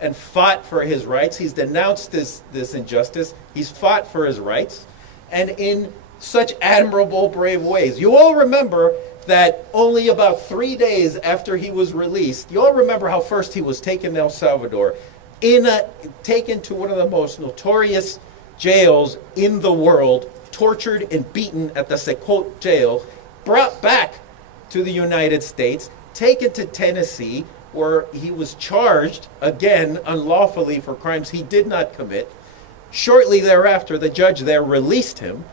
and fought for his rights. He's denounced this injustice. He's fought for his rights, and in such admirable, brave ways. You all remember that only about 3 days after he was released, you all remember how first he was taken to El Salvador, taken to one of the most notorious jails in the world, tortured and beaten at the Sequot jail, brought back to the United States, taken to Tennessee, where he was charged, again, unlawfully for crimes he did not commit. Shortly thereafter, the judge there released him,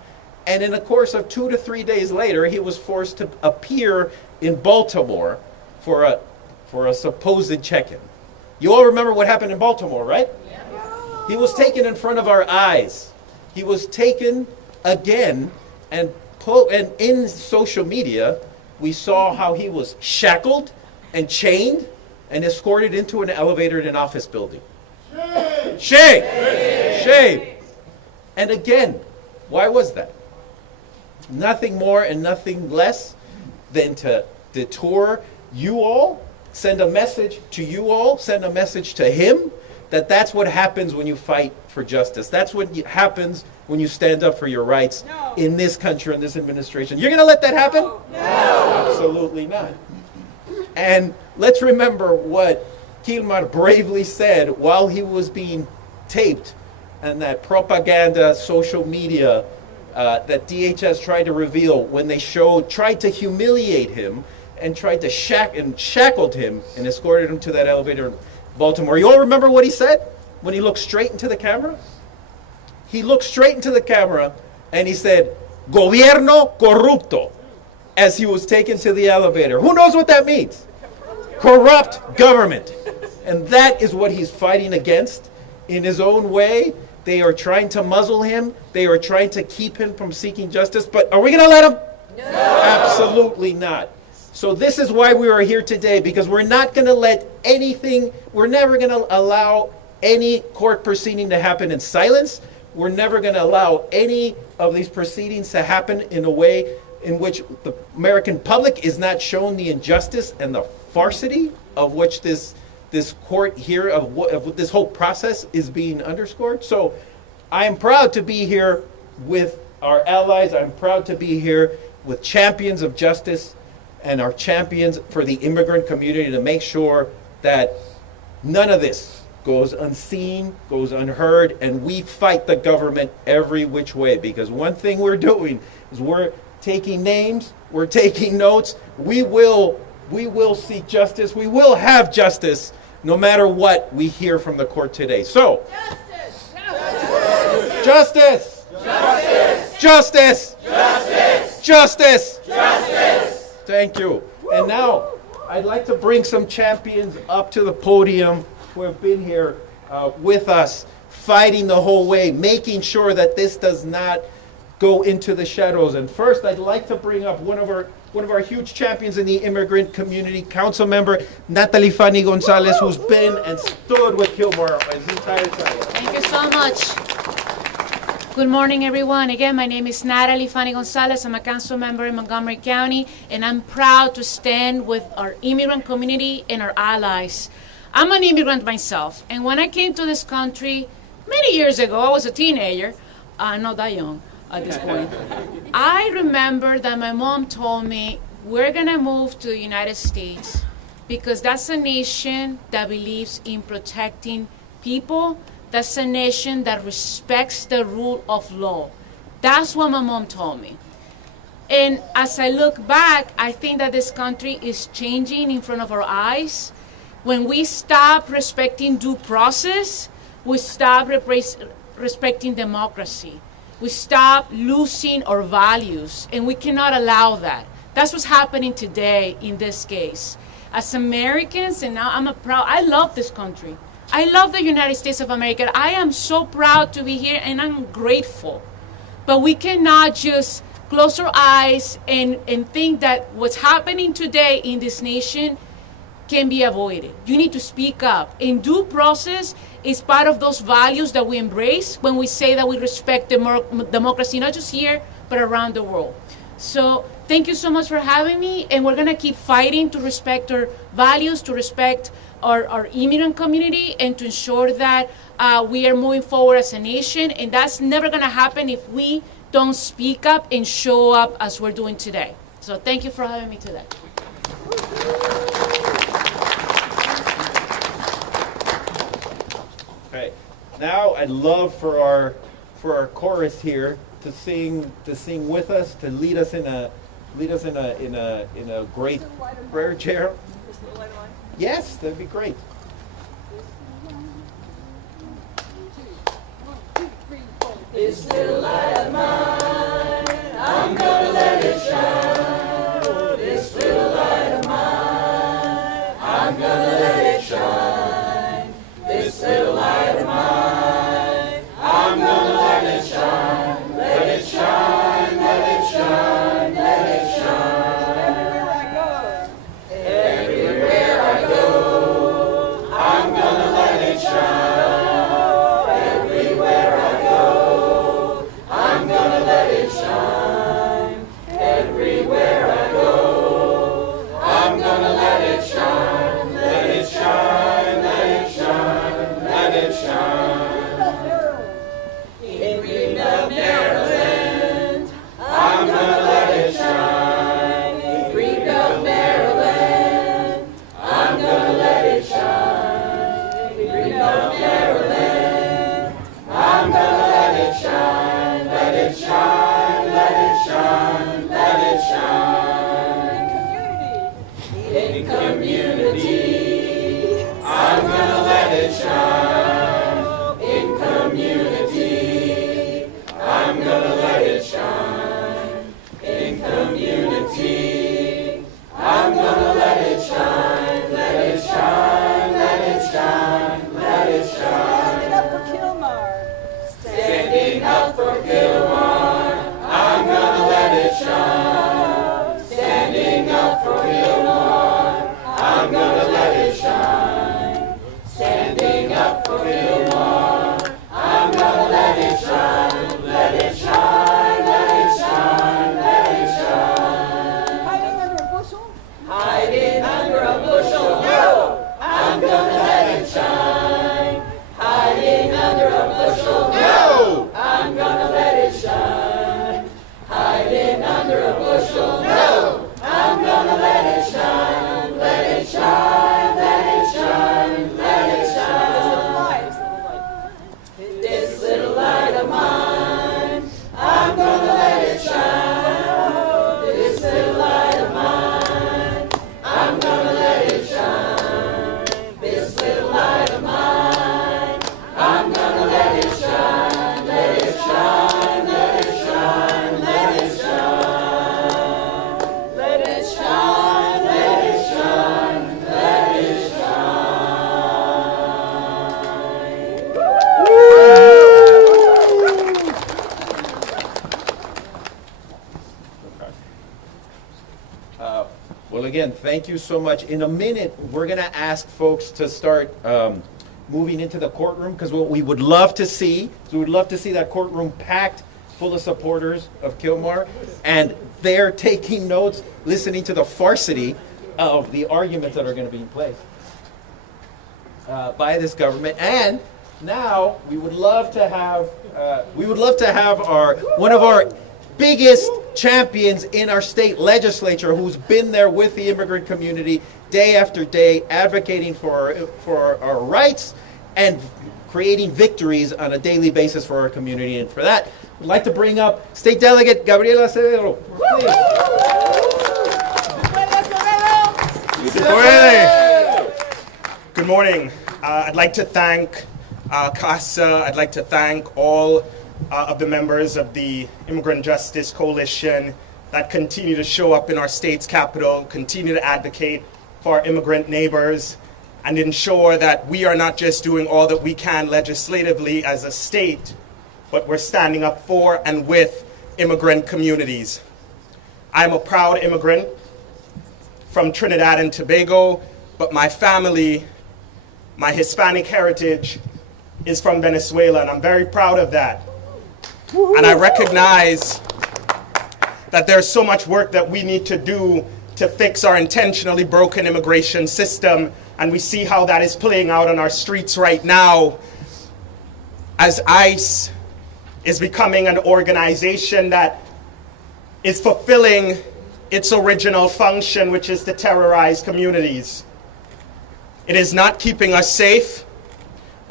and in the course of 2 to 3 days later, he was forced to appear in Baltimore for a supposed check-in. You all remember what happened in Baltimore, right? Yeah. He was taken in front of our eyes. He was taken again, and in social media, we saw how he was shackled and chained and escorted into an elevator in an office building. Shame! Shame! Shame! And again, why was that? Nothing more and nothing less than to detour you all, send a message to you all, send a message to him, that's what happens when you fight for justice. That's what happens when you stand up for your rights in this country, in this administration. You're going to let that happen? No. Absolutely not. And let's remember what Kilmar bravely said while he was being taped and that propaganda, social media that DHS tried to reveal when they tried to humiliate him and tried to shackled him and escorted him to that elevator in Baltimore. You all remember what he said when he looked straight into the camera? He looked straight into the camera and he said, "Gobierno corrupto," as he was taken to the elevator. Who knows what that means? Corrupt government. And that is what he's fighting against in his own way. They are trying to muzzle him. They are trying to keep him from seeking justice. But are we going to let him? No. Absolutely not. So this is why we are here today, because we're not going to let anything, we're never going to allow any court proceeding to happen in silence. We're never going to allow any of these proceedings to happen in a way in which the American public is not shown the injustice and the farcity of which this court here, of this whole process is being underscored. So I am proud to be here with our allies. I'm proud to be here with champions of justice and our champions for the immigrant community to make sure that none of this goes unseen, goes unheard, and we fight the government every which way, because one thing we're doing is we're taking names, we're taking notes, we will seek justice, we will have justice no matter what we hear from the court today. So, justice! Justice! Justice! Justice! Justice! Justice! Thank you. And now, I'd like to bring some champions up to the podium who have been here with us, fighting the whole way, making sure that this does not go into the shadows. And first, I'd like to bring up one of our huge champions in the immigrant community, Council Member Natalie Fanny Gonzalez, who's been and stood with Kilmar his entire time. Thank you so much. Good morning, everyone. Again, my name is Natalie Fanny Gonzalez. I'm a council member in Montgomery County, and I'm proud to stand with our immigrant community and our allies. I'm an immigrant myself, and when I came to this country many years ago, I was a teenager, not that young at this point. I remember that my mom told me, we're gonna move to the United States because that's a nation that believes in protecting people. That's a nation that respects the rule of law. That's what my mom told me. And as I look back, I think that this country is changing in front of our eyes. When we stop respecting due process, we stop respecting democracy. We stop losing our values, and we cannot allow that. That's what's happening today in this case. As Americans, and now I love this country. I love the United States of America. I am so proud to be here, and I'm grateful. But we cannot just close our eyes and think that what's happening today in this nation can be avoided. You need to speak up. And due process is part of those values that we embrace when we say that we respect democracy, not just here, but around the world. So thank you so much for having me, and we're going to keep fighting to respect our values, to respect our immigrant community and to ensure that we are moving forward as a nation. And that's never going to happen if we don't speak up and show up as we're doing today. So thank you for having me today. Okay. Now I'd love for our chorus here to sing with us, to lead us in a great prayer chair. Yes, that'd be great. This little light of mine, I'm gonna let it shine. This little light of mine, I'm gonna let it shine. This little light of mine, I'm gonna let it shine. Let it shine, let it shine, let it shine. Everywhere I go, I'm gonna let it shine. Everywhere I go, I'm gonna let it shine. Everywhere I go, I'm gonna let it shine. Let it shine, let it shine, let it shine. In Greenbelt, Maryland, I'm gonna let it shine. In Greenbelt, Maryland, I'm gonna let it shine. In Greenbelt, Maryland, I'm gonna let it shine. Let it shine, let it shine, let it shine. In community, I'm gonna let it shine. In community, I'm gonna let it shine. In community, I'm gonna let it shine. Let it shine, let it shine, let it shine. Standing up for Kilmar. Standing up for Kilmar, I'm gonna let it shine. Standing up for Kilmar, I'm gonna let it shine. Standing up for Kilmar, I'm gonna let it shine. Let it shine, let it shine, let it shine. Hiding under a bushel. Hiding under a bushel, no! I'm gonna let it shine. Hiding under a bushel, no! I'm gonna let it shine. Hiding under a bushel, no! I'm gonna let it shine. Let it shine, let it shine, let it shine. This little light of mine, I'm gonna let it shine. This little light of mine, I'm gonna let it shine. This little light of mine, I'm gonna let it shine. Let it shine, let it shine, let it shine. Let it shine, let it shine, let it Well, again, thank you so much. In a minute, we're going to ask folks to start moving into the courtroom, because what we would love to see is we would love to see that courtroom packed full of supporters of Kilmar, and they're taking notes, listening to the farcity of the arguments that are going to be in place by this government. And now we would love to have our one of our biggest champions in our state legislature, who's been there with the immigrant community day after day, advocating for our rights and creating victories on a daily basis for our community. And for that, I'd like to bring up State Delegate Gabriela Acevedo. Good morning. I'd like to thank CASA. I'd like to thank all of the members of the Immigrant Justice Coalition that continue to show up in our state's capital, continue to advocate for our immigrant neighbors, and ensure that we are not just doing all that we can legislatively as a state, but we're standing up for and with immigrant communities. I'm a proud immigrant from Trinidad and Tobago, but my family, my Hispanic heritage, is from Venezuela, and I'm very proud of that. And I recognize that there's so much work that we need to do to fix our intentionally broken immigration system And we see how that is playing out on our streets right now as ICE is becoming an organization that is fulfilling its original function, which is to terrorize communities. It is not keeping us safe,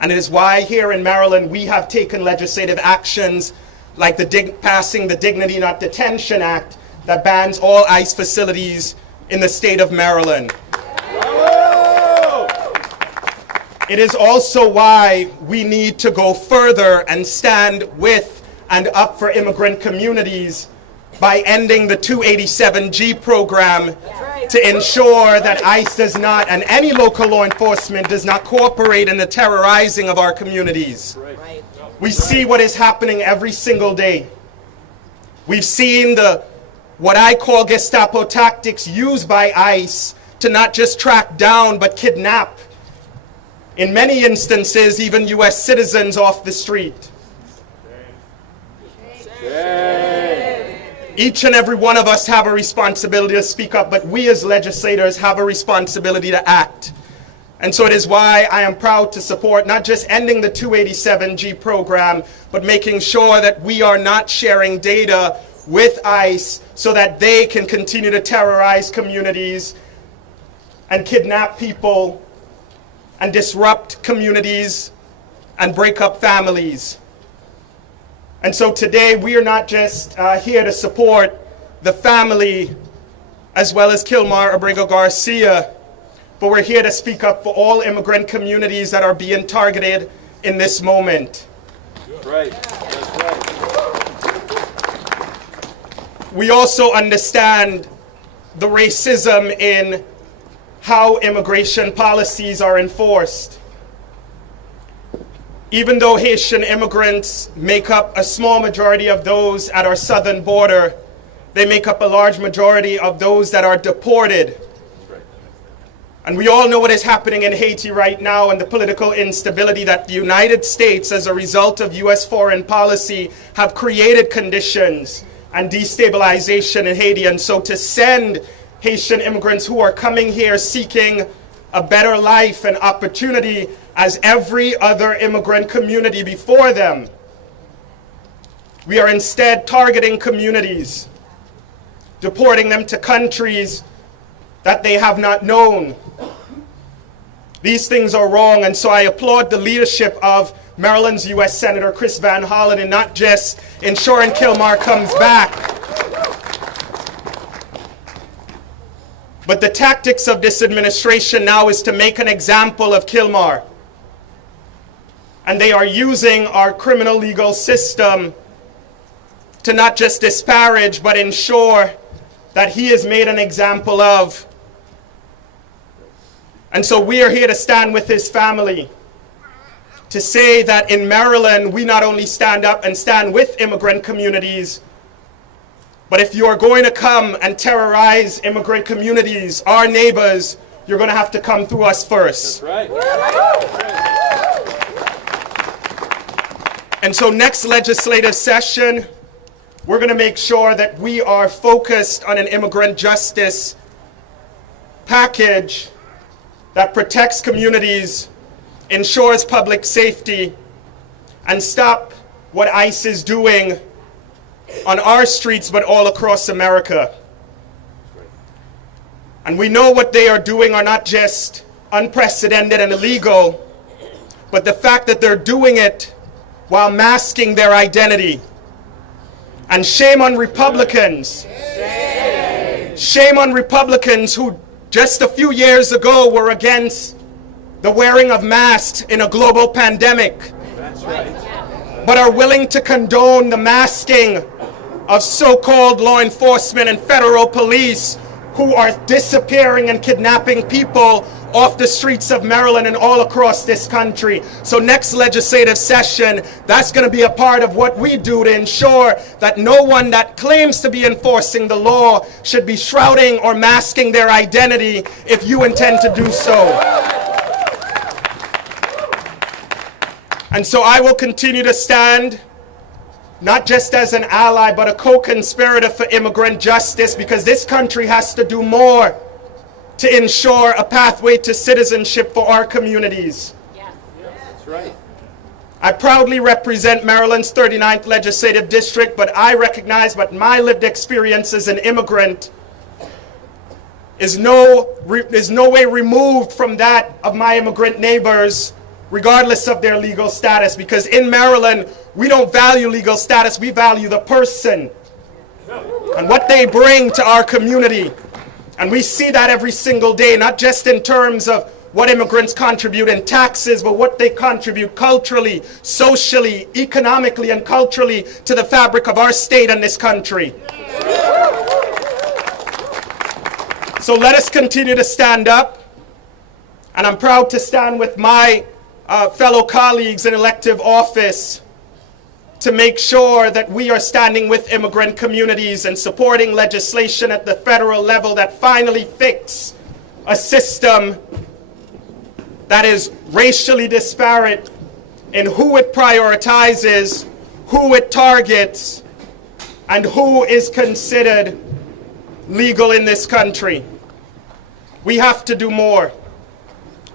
and it is why here in Maryland we have taken legislative actions like passing the Dignity Not Detention Act that bans all ICE facilities in the state of Maryland. It is also why we need to go further and stand with and up for immigrant communities by ending the 287G program to ensure that ICE does not, and any local law enforcement does not cooperate in the terrorizing of our communities. We see what is happening every single day. We've seen what I call Gestapo tactics used by ICE to not just track down but kidnap, in many instances, even U.S. citizens off the street. Each and every one of us have a responsibility to speak up, but we as legislators have a responsibility to act. And so it is why I am proud to support not just ending the 287G program, but making sure that we are not sharing data with ICE so that they can continue to terrorize communities and kidnap people and disrupt communities and break up families. And so today we are not just here to support the family as well as Kilmar Abrego Garcia, but we're here to speak up for all immigrant communities that are being targeted in this moment. That's right. That's right. We also understand the racism in how immigration policies are enforced. Even though Haitian immigrants make up a small majority of those at our southern border, they make up a large majority of those that are deported. And we all know what is happening in Haiti right now and the political instability that the United States, as a result of U.S. foreign policy, have created conditions and destabilization in Haiti. And so to send Haitian immigrants who are coming here seeking a better life and opportunity as every other immigrant community before them, we are instead targeting communities, deporting them to countries that they have not known. These things are wrong, and so I applaud the leadership of Maryland's U.S. Senator Chris Van Hollen in not just ensuring Kilmar comes back, but the tactics of this administration now is to make an example of Kilmar. And they are using our criminal legal system to not just disparage, but ensure that he is made an example of. And so we are here to stand with his family, to say that in Maryland, we not only stand up and stand with immigrant communities, but if you are going to come and terrorize immigrant communities, our neighbors, you're going to have to come through us first. That's right. And so next legislative session, we're going to make sure that we are focused on an immigrant justice package that protects communities, ensures public safety, and stop what ICE is doing on our streets, but all across America. And we know what they are doing are not just unprecedented and illegal, but the fact that they're doing it while masking their identity. And shame on Republicans. Shame on Republicans who just a few years ago were against the wearing of masks in a global pandemic. That's right. But are willing to condone the masking of so-called law enforcement and federal police who are disappearing and kidnapping people off the streets of Maryland and all across this country. So next legislative session, that's going to be a part of what we do to ensure that no one that claims to be enforcing the law should be shrouding or masking their identity if you intend to do so. And so I will continue to stand not just as an ally, but a co-conspirator for immigrant justice, because this country has to do more to ensure a pathway to citizenship for our communities. That's right. I proudly represent Maryland's 39th Legislative District, but I recognize that my lived experience as an immigrant is no way removed from that of my immigrant neighbors, regardless of their legal status, because in Maryland, we don't value legal status, we value the person and what they bring to our community. And we see that every single day, not just in terms of what immigrants contribute in taxes, but what they contribute culturally, socially, economically, and culturally to the fabric of our state and this country. So let us continue to stand up, and I'm proud to stand with my fellow colleagues in elective office to make sure that we are standing with immigrant communities and supporting legislation at the federal level that finally fix a system that is racially disparate in who it prioritizes, who it targets, and who is considered legal in this country. We have to do more.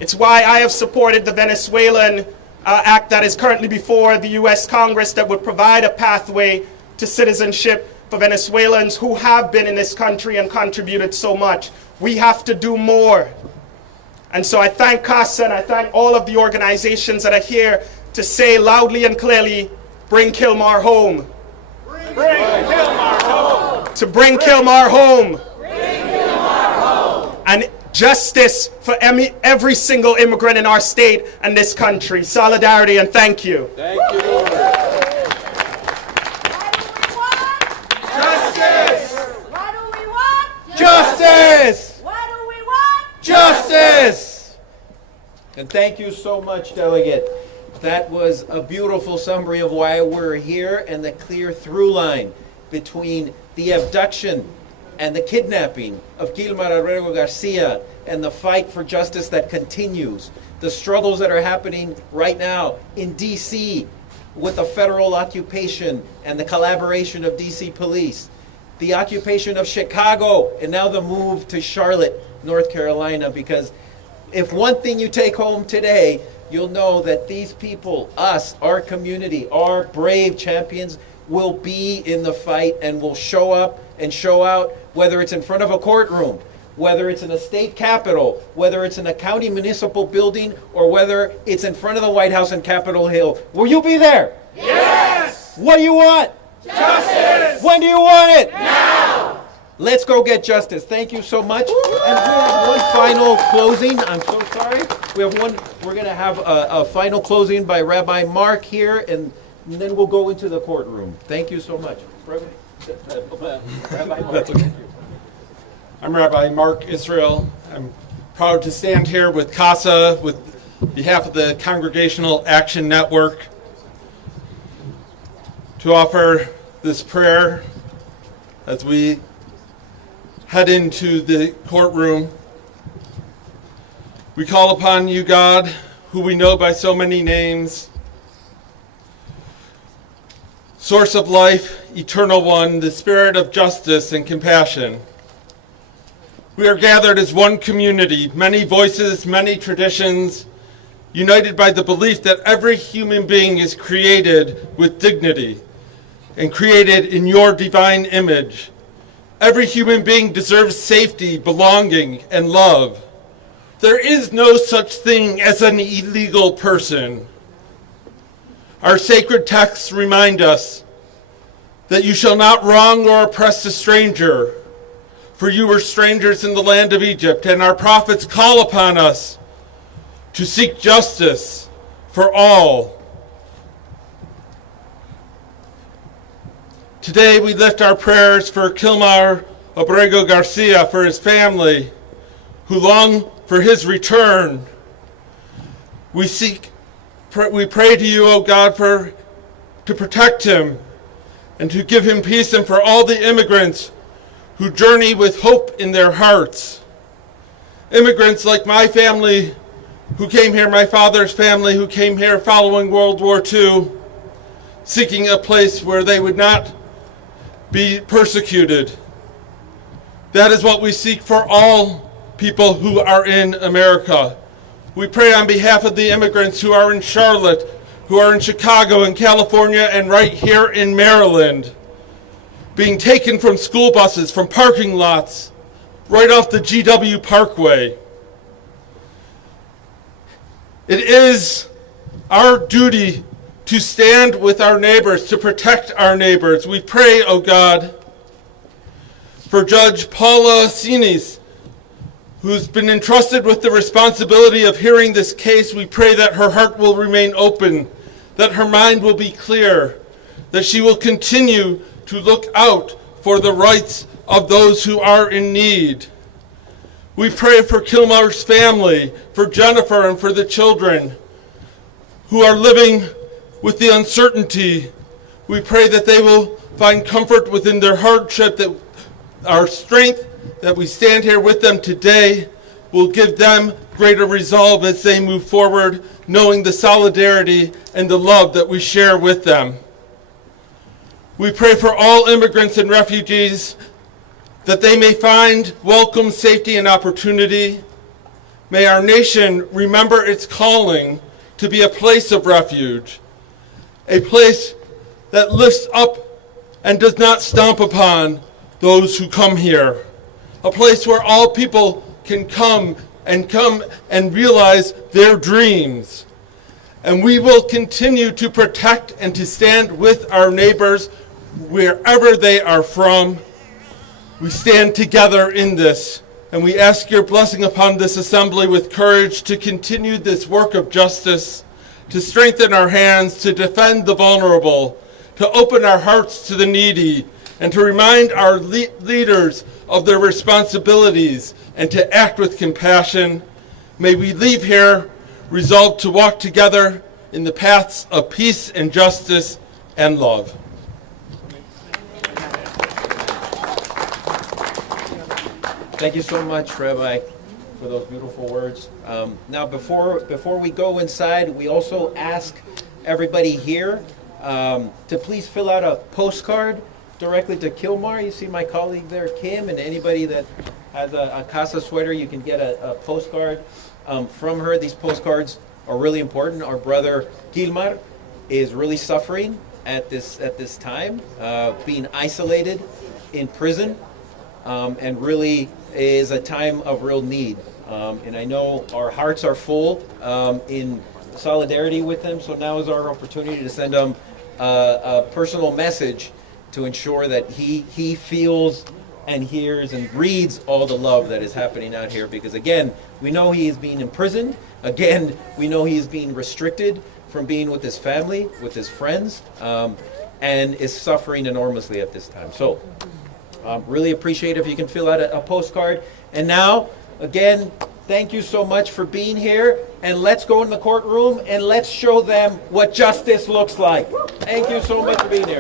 It's why I have supported the Venezuelan act that is currently before the U.S. Congress that would provide a pathway to citizenship for Venezuelans who have been in this country and contributed so much. We have to do more. And so I thank CASA and I thank all of the organizations that are here to say loudly and clearly, bring Kilmar home. Bring Kilmar home. To bring Kilmar home. Bring Kilmar home. And justice for every single immigrant in our state and this country. Solidarity and thank you. Thank you, Lord. Justice. What do we want? Justice! What do we want? Justice! And thank you so much, Delegate. That was a beautiful summary of why we're here and the clear through line between the abduction and the kidnapping of Kilmar Abrego Garcia and the fight for justice that continues, the struggles that are happening right now in D.C. with the federal occupation and the collaboration of D.C. police, the occupation of Chicago, and now the move to Charlotte, North Carolina, because if one thing you take home today, you'll know that these people, us, our community, our brave champions, will be in the fight and will show up and show out, whether it's in front of a courtroom, whether it's in a state capitol, whether it's in a county municipal building, or whether it's in front of the White House on Capitol Hill. Will you be there? Yes. What do you want? Justice. When do you want it? Now. Let's go get justice. Thank you so much. And we have one final closing. I'm so sorry. We're going to have a final closing by Rabbi Mark here, and then we'll go into the courtroom. Thank you so much. Rabbi Mark. That's okay. I'm Rabbi Mark Israel. I'm proud to stand here with CASA, with behalf of the Congregational Action Network, to offer this prayer as we head into the courtroom. We call upon you, God, who we know by so many names, Source of life, Eternal One, the Spirit of justice and compassion. We are gathered as one community, many voices, many traditions, united by the belief that every human being is created with dignity and created in your divine image. Every human being deserves safety, belonging, and love. There is no such thing as an illegal person. Our sacred texts remind us that you shall not wrong or oppress a stranger, for you were strangers in the land of Egypt, and our prophets call upon us to seek justice for all. Today we lift our prayers for Kilmar Abrego Garcia, for his family, who long for his return. We pray to you, O God, to protect him and to give him peace, and for all the immigrants who journey with hope in their hearts. Immigrants like my family who came here, my father's family who came here following World War II, seeking a place where they would not be persecuted. That is what we seek for all people who are in America. We pray on behalf of the immigrants who are in Charlotte, who are in Chicago and California, and right here in Maryland, being taken from school buses, from parking lots, right off the GW Parkway. It is our duty to stand with our neighbors, to protect our neighbors. We pray, oh God, for Judge Paula Sinis, who's been entrusted with the responsibility of hearing this case. We pray that her heart will remain open, that her mind will be clear, that she will continue to look out for the rights of those who are in need. We pray for Kilmar's family, for Jennifer and for the children who are living with the uncertainty. We pray that they will find comfort within their hardship, that our strength that we stand here with them today will give them greater resolve as they move forward, knowing the solidarity and the love that we share with them. We pray for all immigrants and refugees, that they may find welcome, safety, and opportunity. May our nation remember its calling to be a place of refuge, a place that lifts up and does not stomp upon those who come here, a place where all people can come and realize their dreams. And we will continue to protect and to stand with our neighbors wherever they are from. We stand together in this, and we ask your blessing upon this assembly with courage to continue this work of justice, to strengthen our hands, to defend the vulnerable, to open our hearts to the needy, and to remind our leaders of their responsibilities and to act with compassion. May we leave here resolved to walk together in the paths of peace and justice and love. Thank you so much, Rabbi, for those beautiful words. Now, before we go inside, we also ask everybody here to please fill out a postcard directly to Kilmar. You see my colleague there, Kim, and anybody that has a Casa sweater, you can get a postcard from her. These postcards are really important. Our brother Kilmar is really suffering at this time, being isolated in prison, and really is a time of real need. And I know our hearts are full in solidarity with them, so now is our opportunity to send him a personal message to ensure that he feels and hears and reads all the love that is happening out here. Because again, we know he is being imprisoned. Again, we know he is being restricted from being with his family, with his friends, and is suffering enormously at this time. So really appreciate if you can fill out a postcard. And now, again, thank you so much for being here. And let's go in the courtroom and let's show them what justice looks like. Thank you so much for being here.